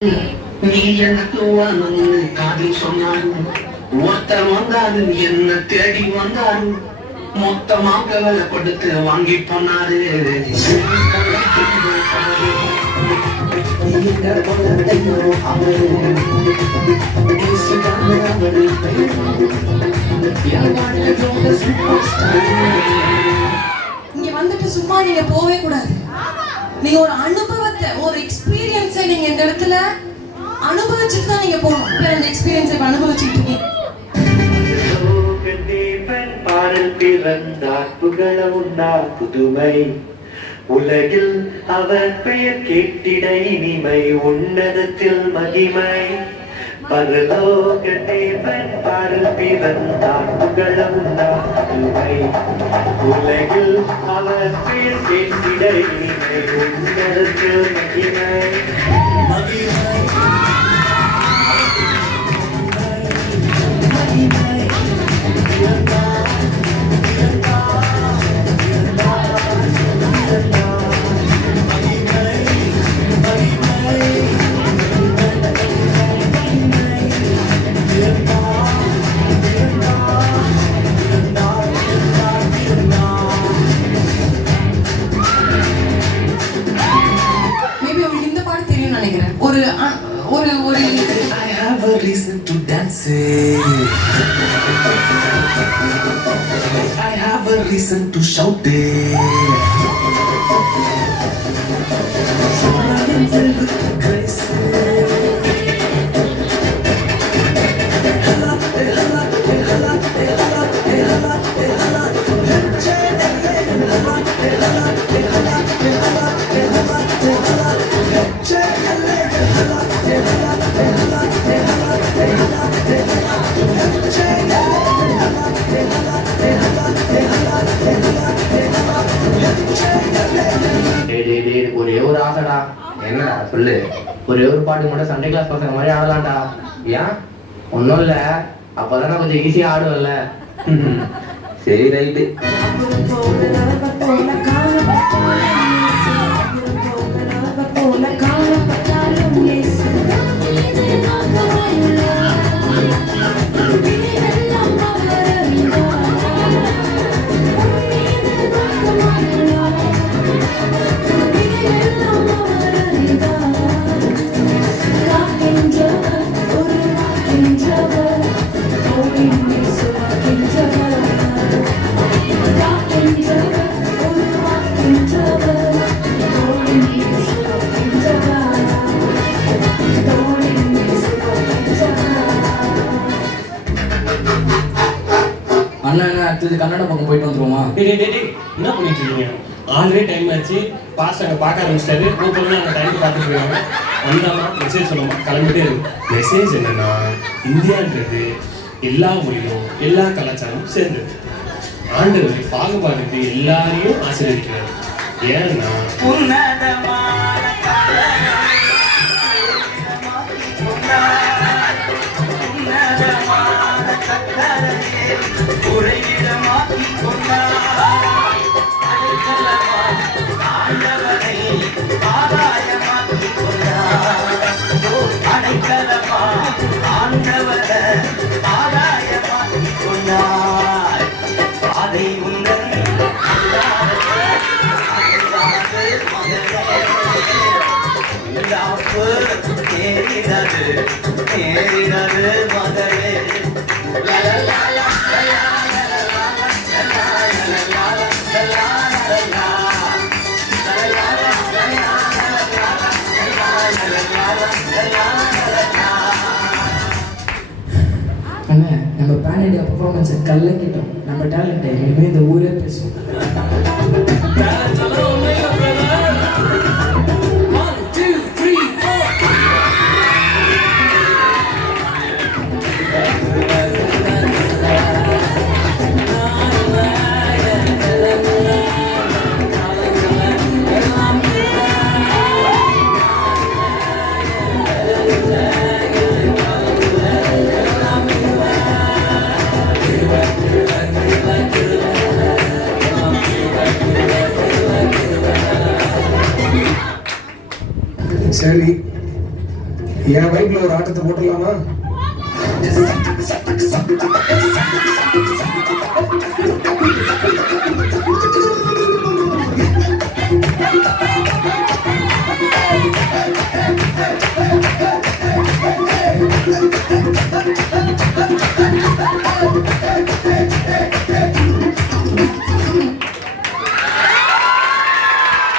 நீ எனக்கு வரணும்னு காதில் சொன்னாலும் ஒருத்தர் வந்தாலும் என்ன தேடி வந்தாலும் மொத்தமாக விலை கொடுத்து வாங்கி போனாரு. இங்க வந்துட்டு சும்மா நீங்க போவே கூடாது. நீங்க ஒரு அனுபவத்தை, ஒரு எக்ஸ்பீரியன்ஸை நீங்க இந்த இடத்துல அனுபவிச்சுட்டு தான் நீங்க போகணும். அந்த எக்ஸ்பீரியன்ஸை இப்ப அனுபவிச்சுட்டு இருக்கீங்க. பாடல் பிறந்தார் புகழ உண்டார் புதுமை உலகில் அவர் பெயர் கேட்டிட இனிமை உன்னதத்தில் மகிமை பரலோக தேவன் பாடல் பிறந்தார் புகழ உண்டார் புதுமை உலகில் அவர் பெயர் கேட்டிட இனிமை உன்னதத்தில் மகிமை I have a reason to dance. I have a reason to shout it. I am filled with grace. ஒரே ஒரு ஆசைடா. என்னடா சொல்லு. ஒரே ஒரு பாட்டு மட்டும் சண்டே கிளாஸ் பசங்க மாதிரி ஆடலாம்டா. ஏன்? ஒன்றும் இல்லை, அப்போதானே கொஞ்சம் ஈஸியாக ஆடுவல்ல. சரி ரைட்டு. அண்ணா அடுத்தது கன்னட பக்கம் போயிட்டு வந்துருவோமா? என்ன பண்ணிட்டு இருக்கீங்க? ஆல்ரெடி டைம் ஆச்சு. பாஸ்ட் அங்கே பார்க்க ஆரம்பிச்சிட்டாரு. கூப்பிடலாம் அந்த டைமுக்கு பார்த்துட்டு போயிருவாங்க. வந்தாமா மெசேஜ் சொல்லுமா, கிளம்பிட்டே இருக்கு. மெசேஜ் என்னன்னா, இந்தியான்றது எல்லா மொழியும் எல்லா கலாச்சாரமும் சேர்ந்தது. ஆண்டவர் பாகுபாடுக்கு எல்லாரையும் ஆசீர்வதிக்கிறார். ஏன்னா அண்ணா நம்ம பேன் இண்டியா பர்ஃபார்மன்ஸை கலக்கிட்டோம். நம்ம டேலண்ட்டை இனிமேல் இந்த ஊரே பேசுவோம். என் பைக்ல ஒரு ஆட்டத்தை போட்டுடலாமா?